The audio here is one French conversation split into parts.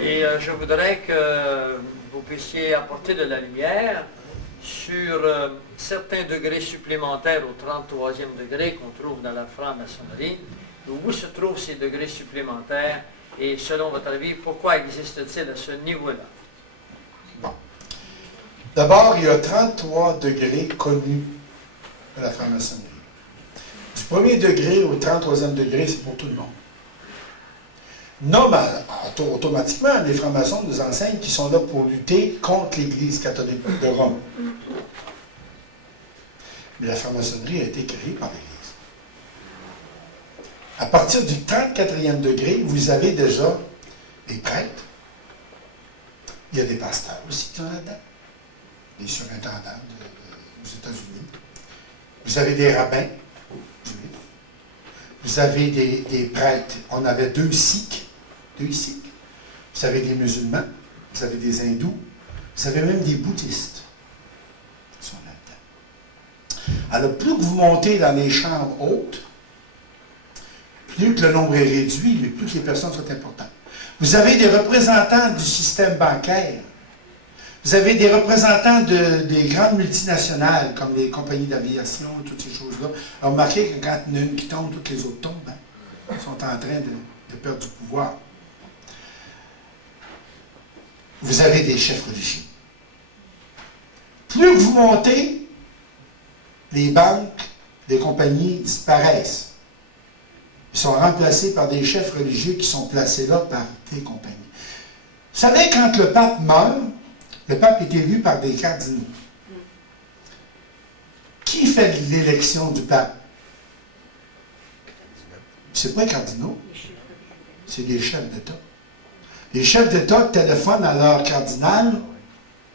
Et je voudrais que vous puissiez apporter de la lumière sur certains degrés supplémentaires au 33e degré qu'on trouve dans la franc-maçonnerie. Où se trouvent ces degrés supplémentaires et selon votre avis, pourquoi existe-t-il à ce niveau-là? Bon. D'abord, il y a 33 degrés connus de la franc-maçonnerie. Du premier degré au 33e degré, c'est pour tout le monde. Automatiquement, les francs-maçons nous enseignent qu'ils sont là pour lutter contre l'Église catholique de Rome. Mais la franc-maçonnerie a été créée par l'Église. À partir du 34e degré, vous avez déjà des prêtres. Il y a des pasteurs aussi qui sont là-dedans. Des surintendants aux États-Unis. Vous avez des rabbins. Vous avez des prêtres. On avait deux sikhs. Vous avez des musulmans. Vous avez des hindous. Vous avez même des bouddhistes qui sont là-dedans. Alors, plus que vous montez dans les chambres hautes, plus que le nombre est réduit, mais plus que les personnes sont importantes. Vous avez des représentants du système bancaire. Vous avez des représentants des grandes multinationales, comme les compagnies d'aviation, toutes ces choses-là. Alors, remarquez que quand il y en a une qui tombe, toutes les autres tombent. Hein? Ils sont en train de perdre du pouvoir. Vous avez des chefs religieux. Plus que vous montez, les banques, les compagnies disparaissent. Ils sont remplacés par des chefs religieux qui sont placés là par des compagnies. Vous savez, quand le pape meurt, le pape est élu par des cardinaux. Qui fait l'élection du pape? C'est pas les cardinaux, c'est des chefs d'État. Les chefs d'État téléphonent à leur cardinal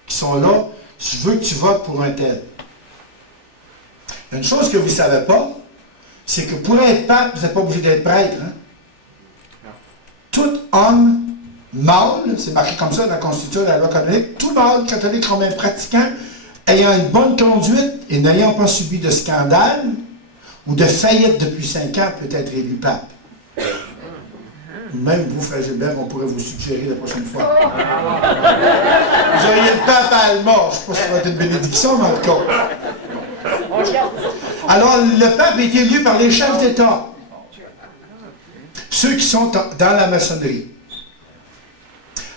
qui sont là, je veux que tu votes pour un tel. Une chose que vous ne savez pas, c'est que pour être pape, vous n'êtes pas obligé d'être prêtre. Hein? Tout homme mâle, c'est marqué comme ça dans la Constitution de la loi canonique, tout mâle catholique romain pratiquant, ayant une bonne conduite et n'ayant pas subi de scandale ou de faillite depuis 5 ans, peut être élu pape. Même vous, Frère Gilbert, on pourrait vous suggérer la prochaine fois. Vous auriez le pape à Alma. Je ne sais pas si ça va être une bénédiction, mais en tout cas. Alors, le pape est élu par les chefs d'État. Ceux qui sont dans la maçonnerie.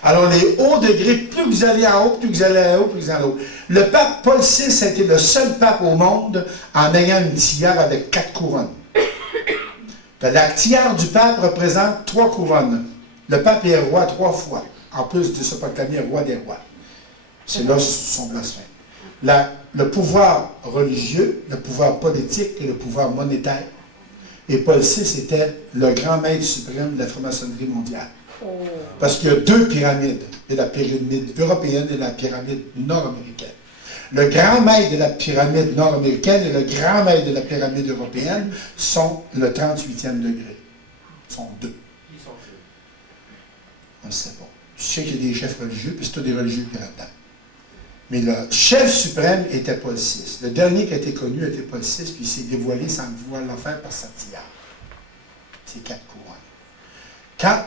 Alors, les hauts degrés, plus vous allez en haut, plus vous allez en haut, plus vous allez en haut. Le pape Paul VI a été le seul pape au monde en ayant une tiare avec 4 couronnes. La tiare du pape représente 3 couronnes. Le pape est roi 3 fois, en plus de se proclamer roi des rois. C'est là son blasphème. Le pouvoir religieux, le pouvoir politique et le pouvoir monétaire. Et Paul VI était le grand maître suprême de la franc-maçonnerie mondiale. Parce qu'il y a 2 pyramides. Il y a la pyramide européenne et la pyramide nord-américaine. Le grand maître de la pyramide nord-américaine et le grand maître de la pyramide européenne sont le 38e degré. Ils sont 2. Qui sont-ils? On ne sait pas. Je sais qu'il y a des chefs religieux, puis c'est tous des religieux qui sont là-dedans. Mais le chef suprême était Paul VI. Le dernier qui a été connu était Paul VI, puis il s'est dévoilé sans pouvoir le faire par sa tiare. C'est 4 couronnes.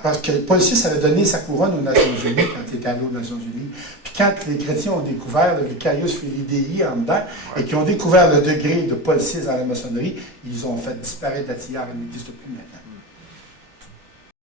Parce que Paul VI avait donné sa couronne aux Nations Unies quand il était allé aux Nations Unies. Puis quand les chrétiens ont découvert le Vicarius Filii en dedans, et qui ont découvert le degré de Paul VI dans la maçonnerie, ils ont fait disparaître la tiare, elle n'existe plus maintenant.